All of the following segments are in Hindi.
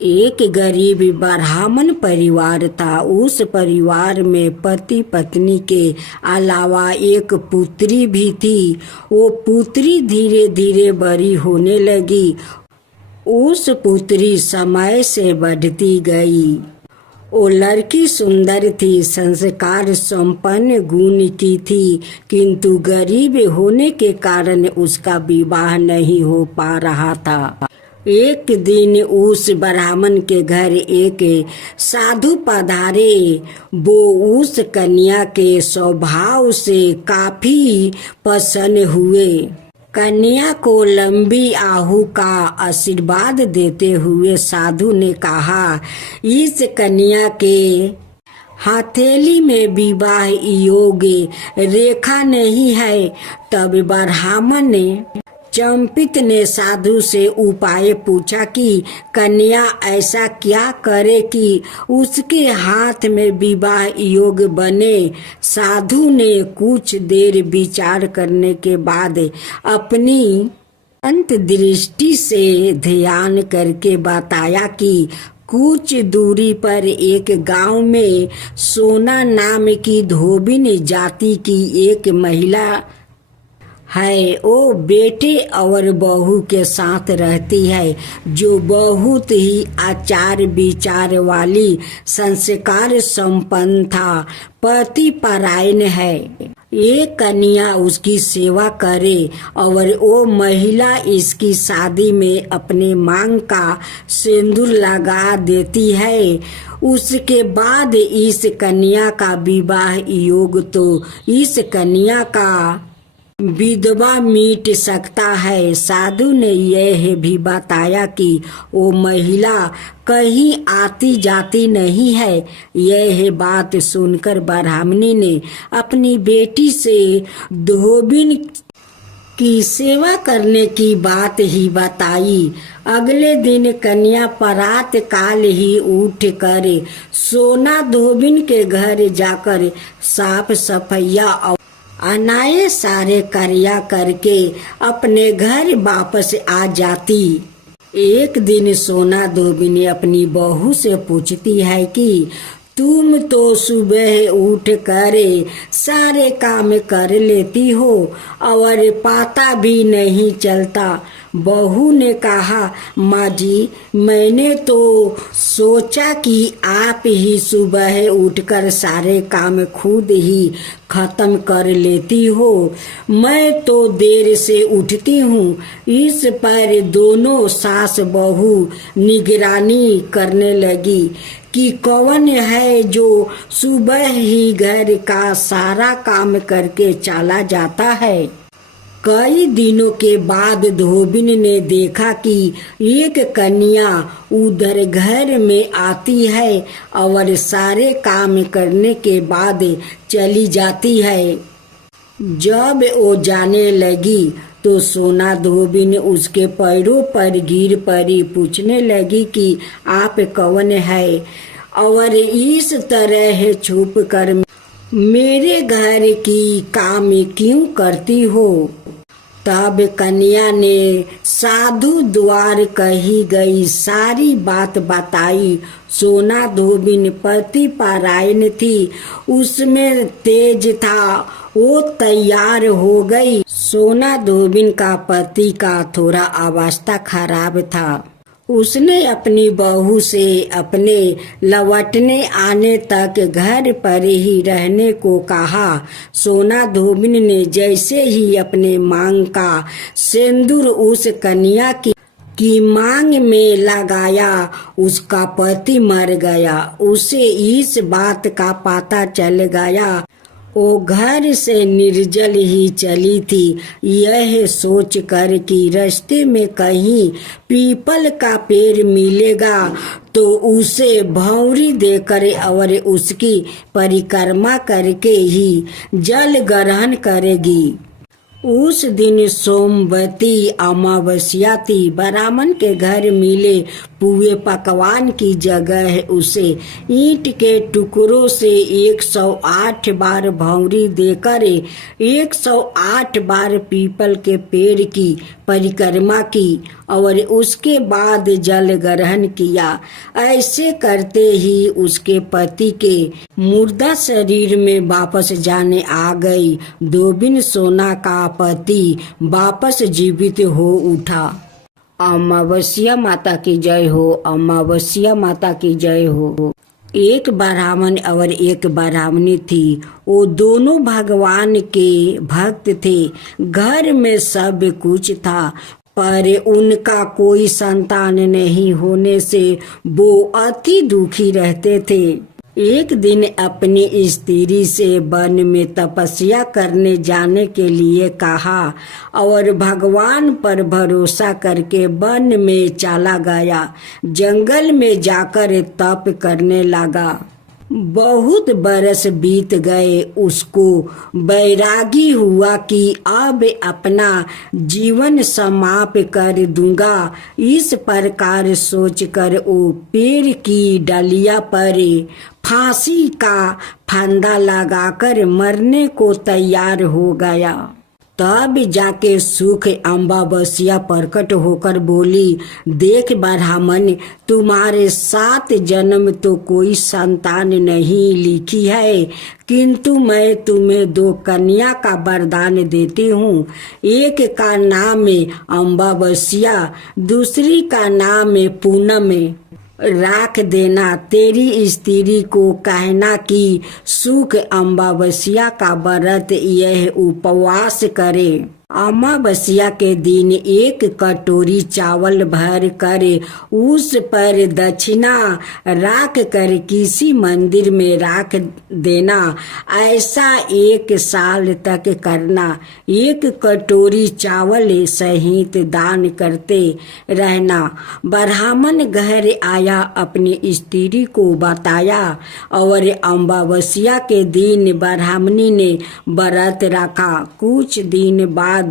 एक गरीब ब्राह्मण परिवार था। उस परिवार में पति पत्नी के अलावा एक पुत्री भी थी। वो पुत्री धीरे धीरे बड़ी होने लगी। उस पुत्री समय से बढ़ती गई। वो लड़की सुंदर थी, संस्कार संपन्न, गुण की थी, किंतु गरीब होने के कारण उसका विवाह नहीं हो पा रहा था। एक दिन उस ब्राह्मण के घर एक साधु पधारे। वो उस कन्या के स्वभाव से काफी प्रसन्न हुए। कन्या को लंबी आयु का आशीर्वाद देते हुए साधु ने कहा, इस कन्या के हथेली में विवाह योग्य रेखा नहीं है। तब ब्राह्मण ने चंपित ने साधु से उपाय पूछा कि कन्या ऐसा क्या करे कि उसके हाथ में विवाह योग्य बने। साधु ने कुछ देर विचार करने के बाद अपनी अंतर्दृष्टि से ध्यान करके बताया कि कुछ दूरी पर एक गांव में सोना नाम की धोबिन जाति की एक महिला है। वो बेटे और बहू के साथ रहती है, जो बहुत ही आचार विचार वाली, संस्कार संपन्न था, पति परायण है। ये कन्या उसकी सेवा करे और वो महिला इसकी शादी में अपने मांग का सिंदूर लगा देती है। उसके बाद इस कन्या का विवाह योग तो इस कन्या का विधवा मिट सकता है। साधु ने यह भी बताया कि वो महिला कहीं आती जाती नहीं है। यह बात सुनकर ब्राह्मणी ने अपनी बेटी से धोबिन की सेवा करने की बात ही बताई। अगले दिन कन्या प्रात काल ही उठ कर सोना धोबिन के घर जाकर साफ सफैया और अनाये सारे कार्य करके अपने घर वापस आ जाती। एक दिन सोना धोबिन अपनी बहू से पूछती है कि तुम तो सुबह उठ कर सारे काम कर लेती हो और पता भी नहीं चलता। बहू ने कहा, माँ जी, मैंने तो सोचा कि आप ही सुबह उठकर सारे काम खुद ही खत्म कर लेती हो। मैं तो देर से उठती हूँ। इस पर दोनों सास बहू निगरानी करने लगी कि कौन है जो सुबह ही घर का सारा काम करके चला जाता है। कई दिनों के बाद धोबिन ने देखा कि एक कन्या उधर घर में आती है और सारे काम करने के बाद चली जाती है। जब वो जाने लगी तो सोना धोबिन उसके पैरों पर गिर पड़ी, पूछने लगी कि आप कौन है और इस तरह छुप कर मेरे घर की काम क्यों करती हो। तब कन्या ने साधु द्वार कही गई सारी बात बताई। सोना धोबिन पति परायण थी, उसमें तेज था, वो तैयार हो गई। सोना धोबिन का पति का थोड़ा अवस्था खराब था। उसने अपनी बहू से अपने लौटने आने तक घर पर ही रहने को कहा। सोना धोबिन ने जैसे ही अपने मांग का सिंदूर उस कन्या की मांग में लगाया, उसका पति मर गया। उसे इस बात का पता चल गया। वो घर से निर्जल ही चली थी, यह सोच कर कि रास्ते में कहीं पीपल का पेड़ मिलेगा तो उसे भौंरी देकर और उसकी परिक्रमा करके ही जल ग्रहण करेगी। उस दिन सोमवती अमावस्या थी। ब्राह्मण के घर मिले पुए पकवान की जगह उसे ईंट के टुकड़ों से 108 बार भौंरी देकर 108 बार पीपल के पेड़ की परिक्रमा की और उसके बाद जल ग्रहण किया। ऐसे करते ही उसके पति के मुर्दा शरीर में वापस जाने आ गई। धोबिन सोना का पति वापस जीवित हो उठा। अमावस्या माता की जय हो। अमावस्या माता की जय हो। एक ब्राह्मण और एक ब्राह्मणी थी। वो दोनों भगवान के भक्त थे। घर में सब कुछ था, पर उनका कोई संतान नहीं होने से वो अति दुखी रहते थे। एक दिन अपनी स्त्री से वन में तपस्या करने जाने के लिए कहा और भगवान पर भरोसा करके वन में चला गया। जंगल में जाकर तप करने लगा। बहुत बरस बीत गए। उसको वैरागी हुआ कि अब अपना जीवन समाप्त कर दूंगा। इस प्रकार सोचकर वो पेड़ की डालिया पर फांसी का फंदा लगाकर मरने को तैयार हो गया। तब जाके सुख अमावस्या प्रकट होकर बोली, देख ब्राह्मण, तुम्हारे 7 जन्म तो कोई संतान नहीं लिखी है, किंतु मैं तुम्हें 2 कन्या का वरदान देती हूँ। एक का नाम है अमावस्या, दूसरी का नाम है पूनम। राख देना। तेरी स्त्री को कहना कि सुख अमावस्या का व्रत यह उपवास करे। अमावस्या के दिन 1 कटोरी चावल भर कर उस पर दक्षिणा रख कर किसी मंदिर में रख देना। ऐसा 1 साल तक करना। 1 कटोरी चावल सहित दान करते रहना। ब्राह्मण घर आया, अपनी स्त्री को बताया और अमावस्या के दिन ब्राह्मणी ने व्रत रखा। कुछ दिन बाद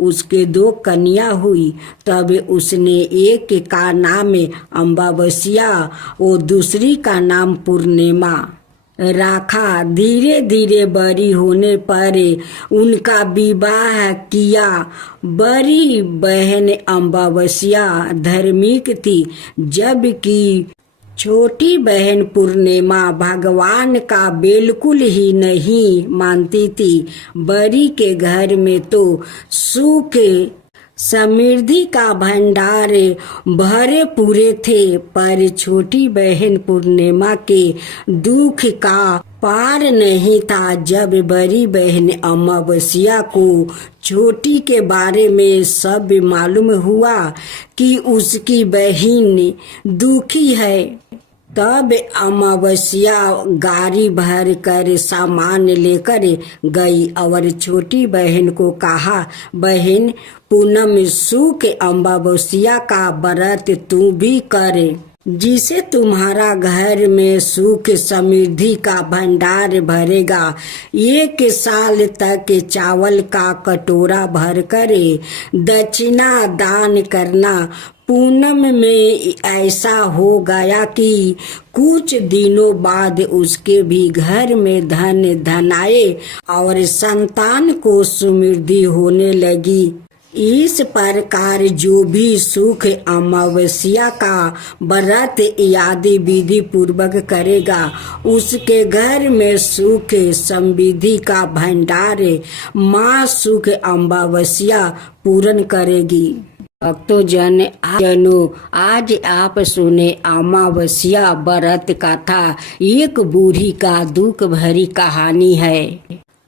उसके 2 कन्या हुई। तब उसने एक का नाम अमावस्या और दूसरी का नाम पूर्णिमा रखा। धीरे धीरे बड़ी होने पर उनका विवाह किया। बड़ी बहन अमावस्या धार्मिक थी, जबकि छोटी बहन पूर्णिमा भगवान का बिल्कुल ही नहीं मानती थी। बड़ी के घर में तो सुख समृद्धि का भंडार भरे पूरे थे, पर छोटी बहन पूर्णिमा के दुख का पार नहीं था। जब बड़ी बहन अमावस्या को छोटी के बारे में सब मालूम हुआ कि उसकी बहन दुखी है, तब अमावस्या गाड़ी भर कर सामान लेकर गई और छोटी बहन को कहा, बहन पूनम, सुख अमावस्या का व्रत तू भी करे, जिसे तुम्हारा घर में सुख समृद्धि का भंडार भरेगा। 1 साल तक चावल का कटोरा भर कर दक्षिणा दान करना। पूनम में ऐसा हो गया कि कुछ दिनों बाद उसके भी घर में धन आए और संतान को समृद्धि होने लगी। इस प्रकार जो भी सुख अमावस्या का व्रत आदि विधि पूर्वक करेगा, उसके घर में सुख समृद्धि का भंडार माँ सुख अमावस्या पूर्ण करेगी। भक्तों आज आप सुने अमावस्या व्रत कथा। एक बूढ़ी का दुख भरी कहानी है।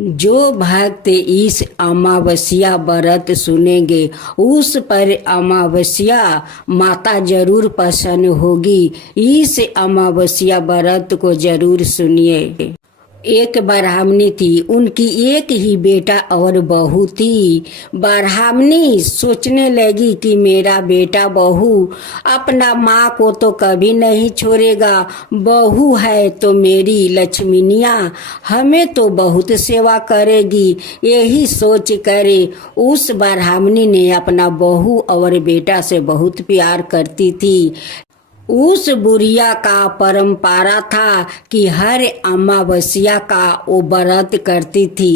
जो भक्त इस अमावस्या व्रत सुनेंगे, उस पर अमावस्या माता जरूर प्रसन्न होगी। इस अमावस्या व्रत को जरूर सुनिए। एक ब्राह्मणी थी, उनकी एक ही बेटा और बहू थी। ब्राह्मणी सोचने लगी कि मेरा बेटा बहू अपना माँ को तो कभी नहीं छोड़ेगा, बहू है तो मेरी लक्ष्मीनिया हमें तो बहुत सेवा करेगी। यही सोच करे उस ब्राह्मणी ने अपना बहू और बेटा से बहुत प्यार करती थी। उस बुढ़िया का परंपरा था कि हर अमावस्या का वो व्रत करती थी।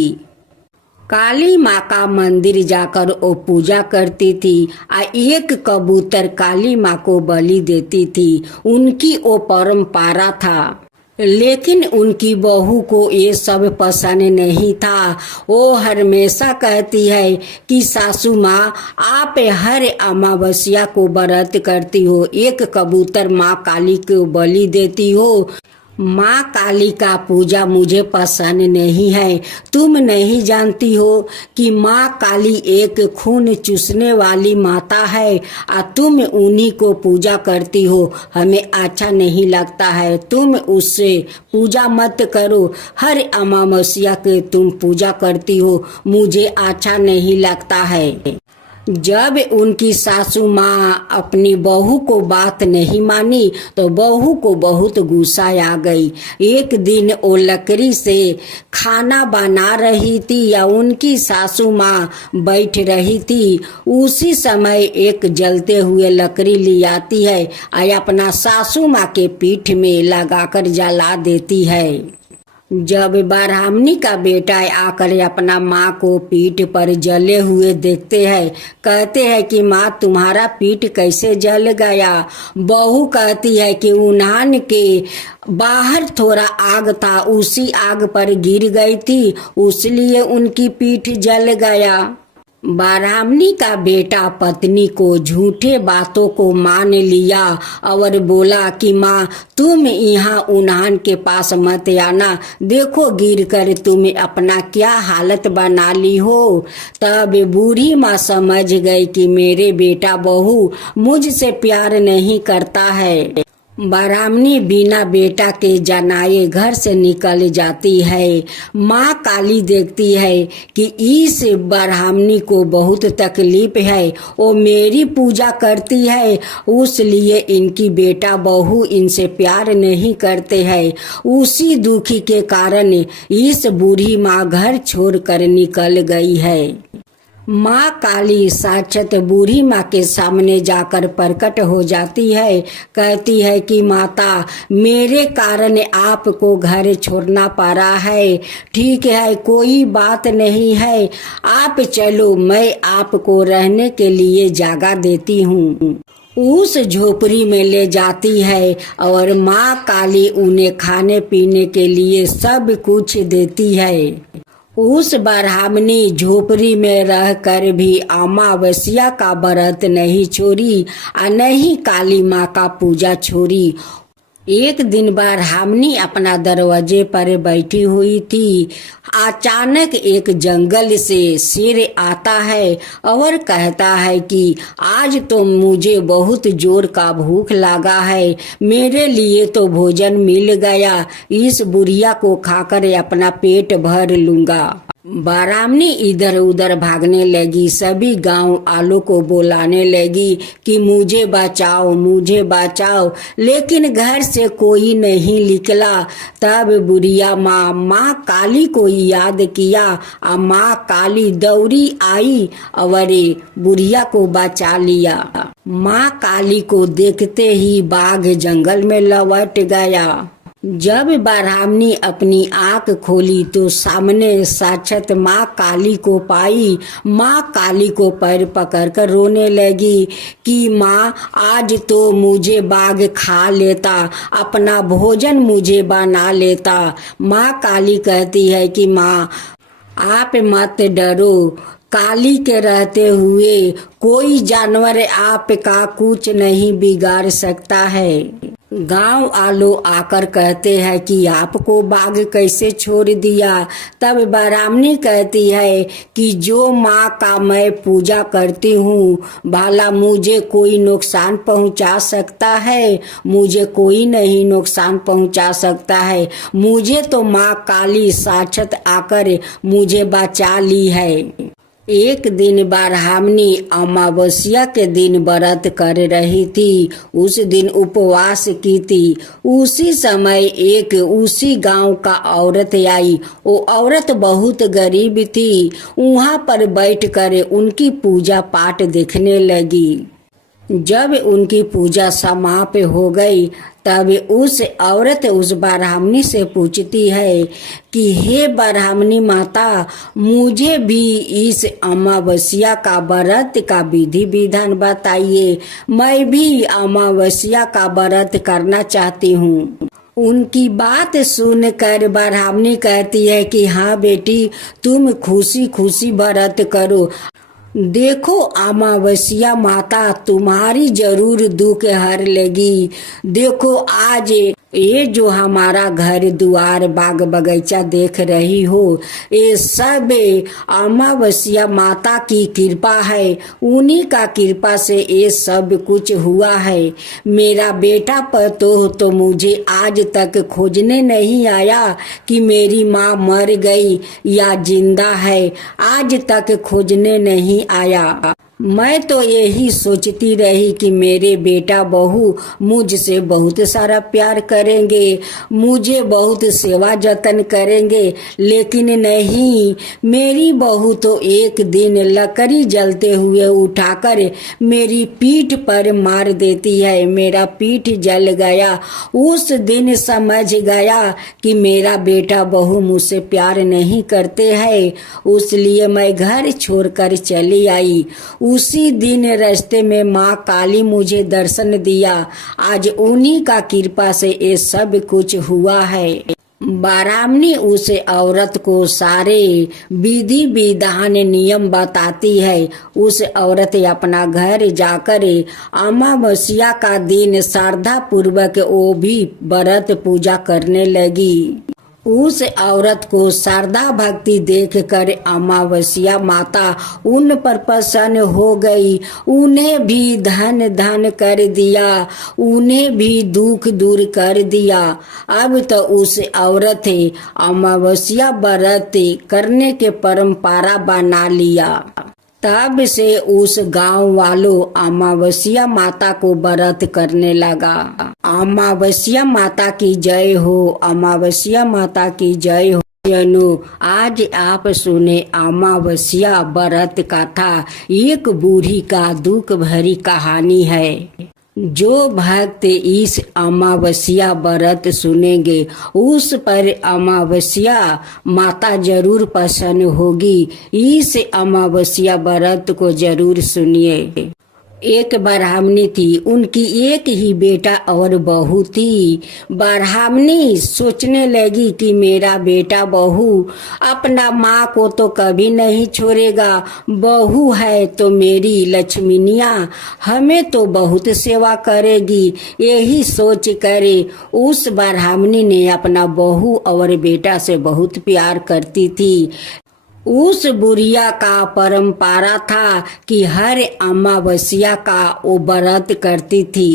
काली माँ का मंदिर जाकर वो पूजा करती थी और एक कबूतर काली माँ को बलि देती थी। उनकी वो परंपरा था, लेकिन उनकी बहू को ये सब पसंद नहीं था। वो हमेशा कहती है कि सासू माँ आप हर अमावस्या को व्रत करती हो, एक कबूतर माँ काली को बलि देती हो। माँ काली का पूजा मुझे पसंद नहीं है। तुम नहीं जानती हो कि माँ काली एक खून चूसने वाली माता है और तुम उन्हीं को पूजा करती हो। हमें अच्छा नहीं लगता है, तुम उससे पूजा मत करो। हर अमावस्या के तुम पूजा करती हो, मुझे अच्छा नहीं लगता है। जब उनकी सासू माँ अपनी बहू को बात नहीं मानी तो बहू को बहुत गुस्सा आ गई। एक दिन वो लकड़ी से खाना बना रही थी या उनकी सासू माँ बैठ रही थी। उसी समय एक जलते हुए लकड़ी ले आती है और अपना सासू माँ के पीठ में लगाकर जला देती है। जब ब्राह्मणी का बेटा आकर अपना माँ को पीठ पर जले हुए देखते हैं, कहते हैं कि माँ तुम्हारा पीठ कैसे जल गया। बहू कहती है कि उन्हान के बाहर थोड़ा आग था, उसी आग पर गिर गई थी, उसलिए उनकी पीठ जल गया। ब्राह्मणी का बेटा पत्नी को झूठे बातों को मान लिया और बोला कि माँ तुम यहाँ उन्हान के पास मत आना, देखो गिर कर तुम अपना क्या हालत बना ली हो। तब बूढ़ी माँ समझ गई कि मेरे बेटा बहू मुझसे प्यार नहीं करता है। ब्राह्मणी बिना बेटा के जनाए घर से निकल जाती है। माँ काली देखती है कि इस ब्राह्मणी को बहुत तकलीफ है, वो मेरी पूजा करती है, उसलिए इनकी बेटा बहू इनसे प्यार नहीं करते हैं। उसी दुखी के कारण इस बूढ़ी माँ घर छोड़कर निकल गई है। माँ काली साक्षात बूढ़ी माँ के सामने जाकर प्रकट हो जाती है। कहती है कि माता मेरे कारण आपको घर छोड़ना पड़ा है, ठीक है कोई बात नहीं है, आप चलो मैं आपको रहने के लिए जगह देती हूँ। उस झोपड़ी में ले जाती है और माँ काली उन्हें खाने पीने के लिए सब कुछ देती है। उस ब्राह्मणी झोपड़ी में रहकर भी अमावस्या का व्रत नहीं छोड़ी और नहीं काली माँ का पूजा छोड़ी। एक दिन ब्राह्मणी अपना दरवाजे पर बैठी हुई थी। अचानक एक जंगल से शेर आता है और कहता है कि आज तो मुझे बहुत जोर का भूख लगा है, मेरे लिए तो भोजन मिल गया, इस बुढ़िया को खाकर अपना पेट भर लूंगा। ब्राह्मणी इधर उधर भागने लगी, सभी गांव वालों को बुलाने लगी कि मुझे बचाओ मुझे बचाओ, लेकिन घर से कोई नहीं निकला। तब बुढ़िया माँ काली को याद किया और माँ काली दौड़ी आई और बुढ़िया को बचा लिया। माँ काली को देखते ही बाघ जंगल में लौट गया। जब ब्राह्मणी अपनी आंख खोली तो सामने साक्षात माँ काली को पाई। माँ काली को पैर पकड़कर रोने लगी कि माँ आज तो मुझे बाघ खा लेता, अपना भोजन मुझे बना लेता। माँ काली कहती है कि माँ आप मत डरो, काली के रहते हुए कोई जानवर आपका कुछ नहीं बिगाड़ सकता है। गांव वालों आकर कहते हैं कि आपको बाघ कैसे छोड़ दिया। तब ब्राह्मणी कहती है कि जो माँ का मैं पूजा करती हूँ, भला मुझे कोई नुकसान पहुँचा सकता है? मुझे कोई नहीं नुकसान पहुँचा सकता है। मुझे तो माँ काली साक्षात आकर मुझे बचा ली है। एक दिन ब्राह्मणी अमावस्या के दिन व्रत कर रही थी। उस दिन उपवास की थी। उसी समय एक उसी गांव का औरत आई। वो औरत बहुत गरीब थी। वहां पर बैठकर उनकी पूजा पाठ देखने लगी। जब उनकी पूजा समाप्त हो गई तब उस औरत उस ब्राह्मणी से पूछती है कि हे ब्राह्मणी माता, मुझे भी इस अमावस्या का व्रत का विधि विधान बताइए। मैं भी अमावस्या का व्रत करना चाहती हूँ। उनकी बात सुनकर ब्राह्मणी कहती है कि हाँ बेटी, तुम खुशी खुशी व्रत करो। देखो अमावस्या माता तुम्हारी जरूर दुख हर लेगी। देखो आज ये जो हमारा घर द्वार बाग बगीचा देख रही हो, ये सब अमावस्या माता की कृपा है। उन्हीं का कृपा से ये सब कुछ हुआ है। मेरा बेटा पतोह तो मुझे आज तक खोजने नहीं आया कि मेरी माँ मर गई या जिंदा है। आज तक खोजने नहीं आया। मैं तो यही सोचती रही कि मेरे बेटा बहू मुझसे बहुत सारा प्यार करेंगे, मुझे बहुत सेवा जतन करेंगे, लेकिन नहीं, मेरी बहू तो एक दिन लकड़ी जलते हुए उठाकर मेरी पीठ पर मार देती है। मेरा पीठ जल गया। उस दिन समझ गया कि मेरा बेटा बहू मुझसे प्यार नहीं करते हैं। इसलिए मैं घर छोड़कर चली आई। उसी दिन रास्ते में माँ काली मुझे दर्शन दिया। आज उन्हीं का कृपा से ये सब कुछ हुआ है। ब्राह्मणी उस औरत को सारे विधि विधान नियम बताती है। उस औरत अपना घर जाकर अमावस्या का दिन श्रद्धा पूर्वक वो भी व्रत पूजा करने लगी। उस औरत को श्रद्धा भक्ति देखकर अमावस्या माता उन पर प्रसन्न हो गई। उन्हें भी धन धन कर दिया, उन्हें भी दुख दूर कर दिया। अब तो उस औरत अमावस्या व्रत करने के परंपरा बना लिया। तब से उस गांव वालों अमावस्या माता को व्रत करने लगा। अमावस्या माता की जय हो, अमावस्या माता की जय हो। आज आप सुने अमावस्या व्रत कथा। एक बूढ़ी का दुख भरी कहानी है। जो भक्त इस अमावस्या व्रत सुनेंगे उस पर अमावस्या माता जरूर प्रसन्न होगी। इस अमावस्या व्रत को जरूर सुनिए। एक ब्राह्मणी थी, उनकी एक ही बेटा और बहू थी। ब्राह्मणी सोचने लगी कि मेरा बेटा बहू अपना माँ को तो कभी नहीं छोड़ेगा। बहू है तो मेरी लक्ष्मीनिया हमें तो बहुत सेवा करेगी। यही सोच करे उस ब्राह्मणी ने अपना बहू और बेटा से बहुत प्यार करती थी। उस बुढ़िया का परंपरा था कि हर अमावस्या का वो व्रत करती थी।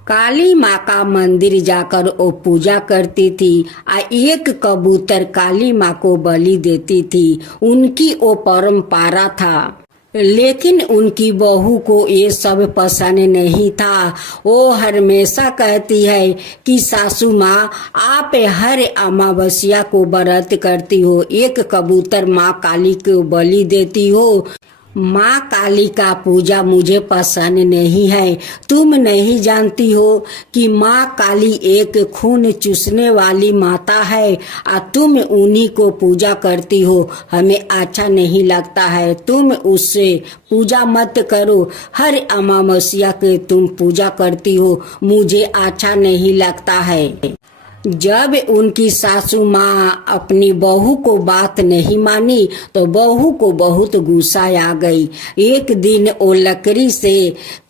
काली माँ का मंदिर जाकर वो पूजा करती थी। एक कबूतर काली माँ को बलि देती थी। उनकी वो परंपरा था। लेकिन उनकी बहू को ये सब पसंद नहीं था। वो हमेशा कहती है कि सासू माँ, आप हर अमावस्या को व्रत करती हो, एक कबूतर माँ काली को बलि देती हो। माँ काली का पूजा मुझे पसंद नहीं है। तुम नहीं जानती हो कि माँ काली एक खून चूसने वाली माता है और तुम उन्हीं को पूजा करती हो। हमें अच्छा नहीं लगता है। तुम उससे पूजा मत करो। हर अमावस्या के तुम पूजा करती हो, मुझे अच्छा नहीं लगता है। जब उनकी सासू माँ अपनी बहू को बात नहीं मानी तो बहू को बहुत गुस्सा आ गई। एक दिन वो लकड़ी से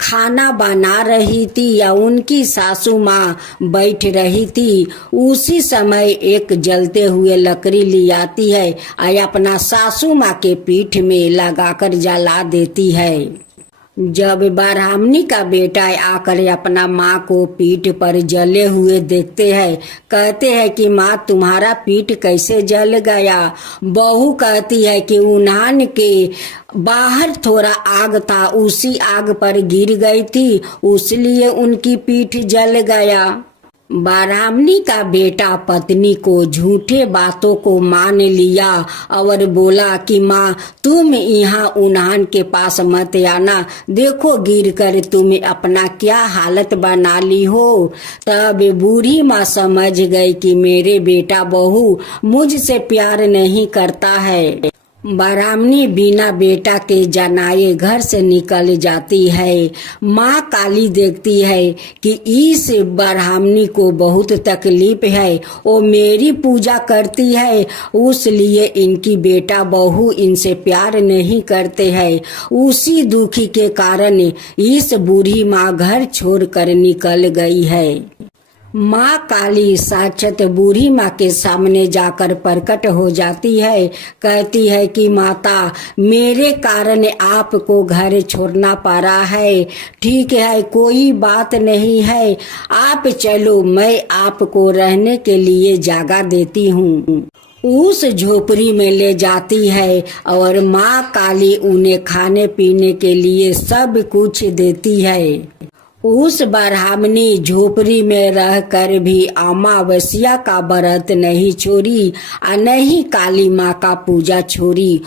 खाना बना रही थी या उनकी सासू माँ बैठ रही थी। उसी समय एक जलते हुए लकड़ी ले आती है और अपना सासू माँ के पीठ में लगाकर जला देती है। जब ब्राह्मणी का बेटा आकर अपना माँ को पीठ पर जले हुए देखते हैं, कहते हैं कि माँ तुम्हारा पीठ कैसे जल गया। बहू कहती है कि उन्हान के बाहर थोड़ा आग था, उसी आग पर गिर गई थी, उसलिए उनकी पीठ जल गया। ब्राह्मणी का बेटा पत्नी को झूठे बातों को मान लिया और बोला कि माँ तुम यहाँ उन्हान के पास मत आना, देखो गिर कर तुम अपना क्या हालत बना ली हो। तब बूढ़ी माँ समझ गई कि मेरे बेटा बहू मुझसे प्यार नहीं करता है। ब्राह्मणी बिना बेटा के जनाए घर से निकल जाती है। माँ काली देखती है कि इस ब्राह्मणी को बहुत तकलीफ है, वो मेरी पूजा करती है, उसलिए इनकी बेटा बहू इनसे प्यार नहीं करते हैं। उसी दुखी के कारण इस बूढ़ी माँ घर छोड़कर निकल गई है। माँ काली साक्षात बूढ़ी माँ के सामने जाकर प्रकट हो जाती है। कहती है कि माता मेरे कारण आपको घर छोड़ना पड़ा है, ठीक है कोई बात नहीं है, आप चलो मैं आपको रहने के लिए जगह देती हूँ। उस झोपड़ी में ले जाती है और माँ काली उन्हें खाने पीने के लिए सब कुछ देती है। उस ब्राह्मणी झोपड़ी में रहकर भी अमावस्या का व्रत नहीं छोड़ी और नहीं काली माँ का पूजा छोड़ी।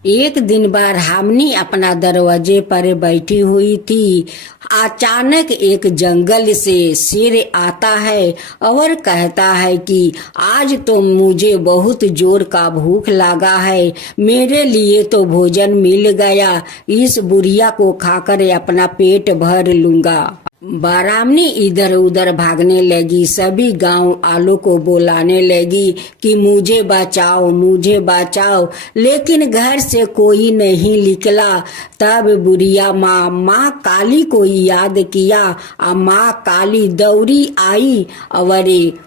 एक दिन ब्राह्मणी अपना दरवाजे पर बैठी हुई थी। अचानक एक जंगल से शेर आता है और कहता है कि आज तो मुझे बहुत जोर का भूख लगा है, मेरे लिए तो भोजन मिल गया, इस बुढ़िया को खाकर अपना पेट भर लूंगा। ब्राह्मणी इधर उधर भागने लगी, सभी गांव वालों को बुलाने लगी कि मुझे बचाओ मुझे बचाओ, लेकिन घर से कोई नहीं निकला। तब बुढ़िया माँ काली को याद किया और माँ काली दौड़ी आई और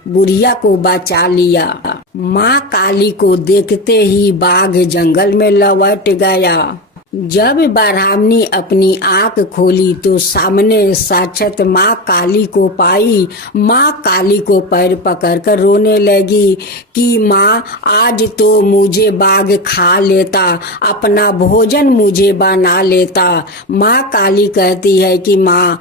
बुढ़िया को बचा लिया। माँ काली को देखते ही बाघ जंगल में लौट गया। जब ब्राह्मणी अपनी आंख खोली तो सामने साक्षात माँ काली को पाई। माँ काली को पैर पकड़कर रोने लगी कि माँ आज तो मुझे बाघ खा लेता, अपना भोजन मुझे बना लेता। माँ काली कहती है कि माँ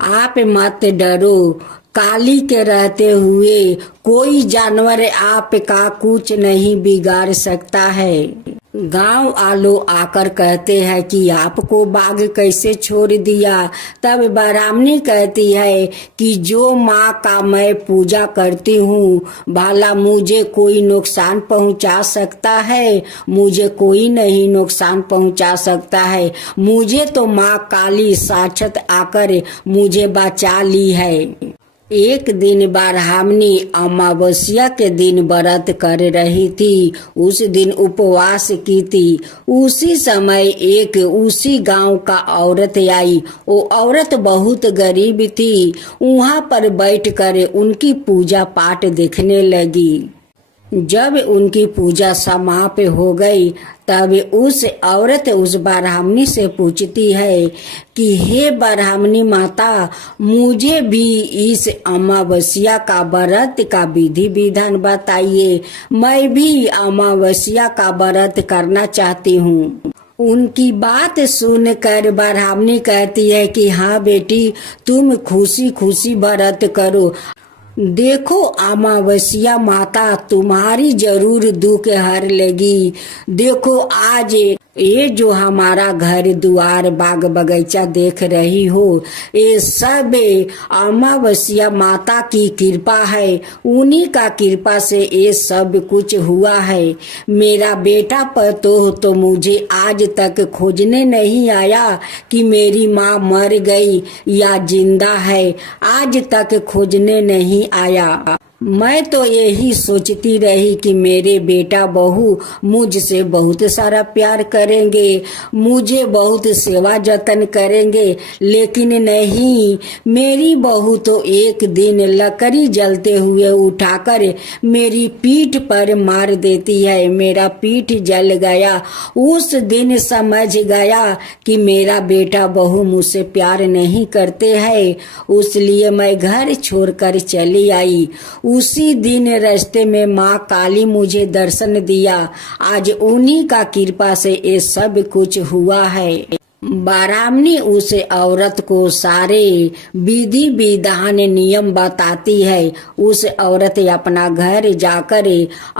आप मत डरो, काली के रहते हुए कोई जानवर आपका कुछ नहीं बिगाड़ सकता है। गांव वालों आकर कहते हैं कि आपको बाघ कैसे छोड़ दिया। तब ब्राह्मणी कहती है कि जो माँ का मैं पूजा करती हूँ भला मुझे कोई नुकसान पहुँचा सकता है? मुझे कोई नहीं नुकसान पहुँचा सकता है, मुझे तो माँ काली साक्षात आकर मुझे बचा ली है। एक दिन ब्राह्मणी अमावस्या के दिन व्रत कर रही थी। उस दिन उपवास की थी। उसी समय एक उसी गांव का औरत आई। वो औरत बहुत गरीब थी। वहां पर बैठकर उनकी पूजा पाठ देखने लगी। जब उनकी पूजा समाप्त हो गई तब उस औरत उस ब्राह्मणी से पूछती है कि हे ब्राह्मणी माता, मुझे भी इस अमावस्या का व्रत का विधि विधान बताइए, मैं भी अमावस्या का व्रत करना चाहती हूँ। उनकी बात सुनकर ब्राह्मणी कहती है कि हाँ बेटी, तुम खुशी खुशी व्रत करो। देखो अमावस्या माता तुम्हारी जरूर दुख हर लेगी। देखो आज ये जो हमारा घर द्वार बाग बगीचा देख रही हो, ये सब अमावस्या माता की कृपा है। उन्हीं का कृपा से ये सब कुछ हुआ है। मेरा बेटा पतोह तो मुझे आज तक खोजने नहीं आया कि मेरी माँ मर गई या जिंदा है, आज तक खोजने नहीं आया। मैं तो यही सोचती रही कि मेरे बेटा बहू मुझसे बहुत सारा प्यार करेंगे, मुझे बहुत सेवा जतन करेंगे, लेकिन नहीं, मेरी बहू तो एक दिन लकड़ी जलते हुए उठाकर मेरी पीठ पर मार देती है। मेरा पीठ जल गया। उस दिन समझ गया कि मेरा बेटा बहू मुझसे प्यार नहीं करते हैं, इसलिए मैं घर छोड़कर चली आई। उसी दिन रास्ते में माँ काली मुझे दर्शन दिया। आज उन्हीं का कृपा से ये सब कुछ हुआ है। ब्राह्मणी उस औरत को सारे विधि विधान नियम बताती है। उस औरत अपना घर जाकर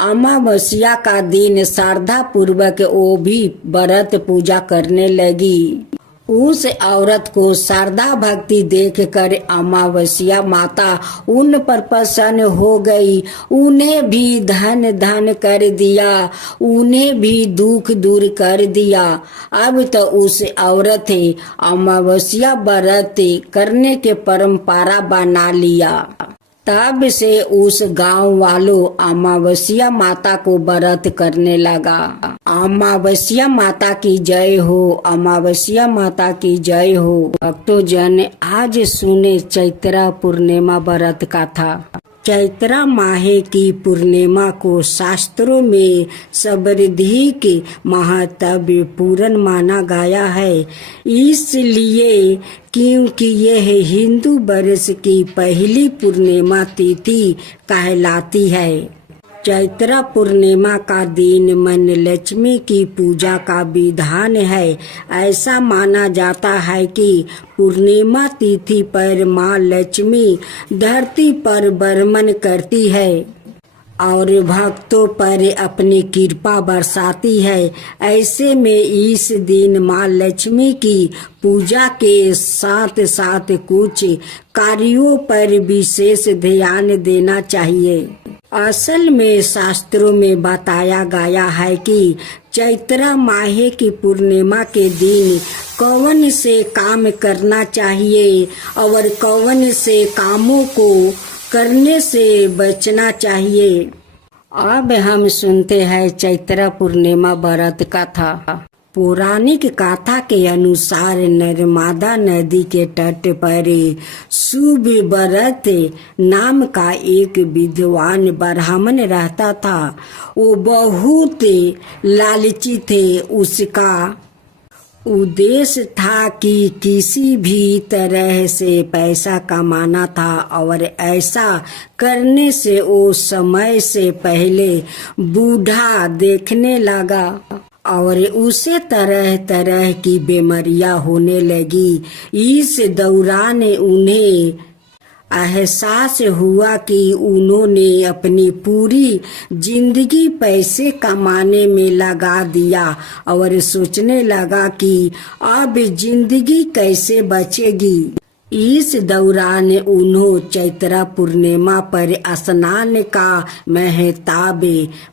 अमावस्या का दिन श्रद्धा पूर्वक वो भी व्रत पूजा करने लगी। उस औरत को श्रद्धा भक्ति देखकर अमावस्या माता उन पर प्रसन्न हो गई। उन्हें भी धन धन कर दिया, उन्हें भी दुख दूर कर दिया। अब तो उस औरत अमावस्या व्रत करने के परंपरा बना लिया। तब से उस गांव वालों अमावस्या माता को व्रत करने लगा। अमावस्या माता की जय हो, अमावस्या माता की जय हो। भक्तों आज सुने चैत्रा पूर्णिमा व्रत कथा। चैत्रा माहे की पूर्णिमा को शास्त्रों में सर्वाधिक महत्वपूर्ण माना गया है, इसलिए क्योंकि यह हिंदू वर्ष की पहली पूर्णिमा तिथि कहलाती है। चैत्रा पूर्णिमा का दिन मन लक्ष्मी की पूजा का विधान है। ऐसा माना जाता है कि पूर्णिमा तिथि पर माँ लक्ष्मी धरती पर भ्रमण करती है और भक्तों पर अपनी कृपा बरसाती है। ऐसे में इस दिन माँ लक्ष्मी की पूजा के साथ साथ कुछ कार्यों पर विशेष ध्यान देना चाहिए। असल में शास्त्रों में बताया गया है कि चैत्रा माहे की पूर्णिमा के दिन कौन से काम करना चाहिए और कौन से कामों को करने से बचना चाहिए। अब हम सुनते हैं चैत्रा पूर्णिमा व्रत कथा। पौराणिक कथा के अनुसार नर्मदा नदी के तट पर सुव्रत नाम का एक विद्वान ब्राह्मण रहता था। वो बहुत लालची थे। उसका उद्देश्य था कि किसी भी तरह से पैसा कमाना था और ऐसा करने से वो समय से पहले बूढ़ा देखने लगा और उसे तरह तरह की बीमारियां होने लगी। इस दौरान उन्हें एहसास हुआ कि उन्होंने अपनी पूरी जिंदगी पैसे कमाने में लगा दिया और सोचने लगा कि अब जिंदगी कैसे बचेगी। इस दौरान उन्होंने चैत्रा पूर्णिमा पर स्नान का महत्व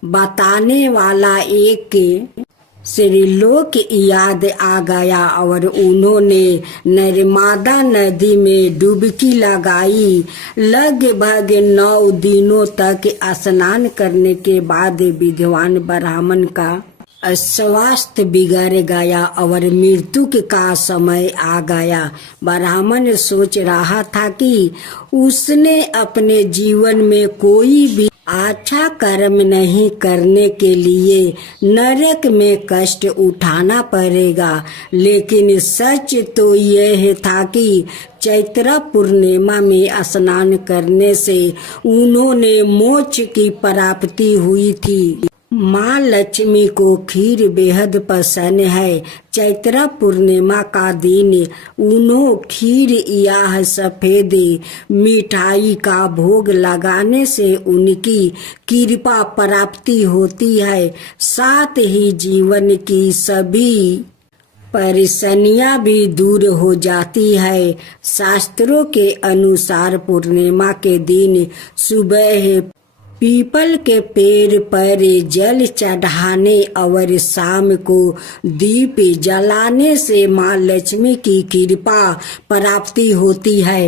बताने वाला एक श्लोक याद आ गया और उन्होंने नर्मदा नदी में डुबकी लगाई। लगभग 9 दिनों तक स्नान करने के बाद विद्वान ब्राह्मण का स्वास्थ्य बिगड़ गया और मृत्यु का समय आ गया। ब्राह्मण सोच रहा था कि उसने अपने जीवन में कोई भी अच्छा कर्म नहीं करने के लिए नरक में कष्ट उठाना पड़ेगा, लेकिन सच तो यह था कि चैत्रा पूर्णिमा में स्नान करने से उन्होंने मोक्ष की प्राप्ति हुई थी। माँ लक्ष्मी को खीर बेहद पसंद है। चैत्रा पूर्णिमा का दिन उन्हों खीर या सफेद मिठाई का भोग लगाने से उनकी कृपा प्राप्ति होती है। साथ ही जीवन की सभी परेशानियां भी दूर हो जाती है। शास्त्रों के अनुसार पूर्णिमा के दिन सुबह पीपल के पेड़ पर जल चढ़ाने और शाम को दीप जलाने से माँ लक्ष्मी की कृपा प्राप्ति होती है।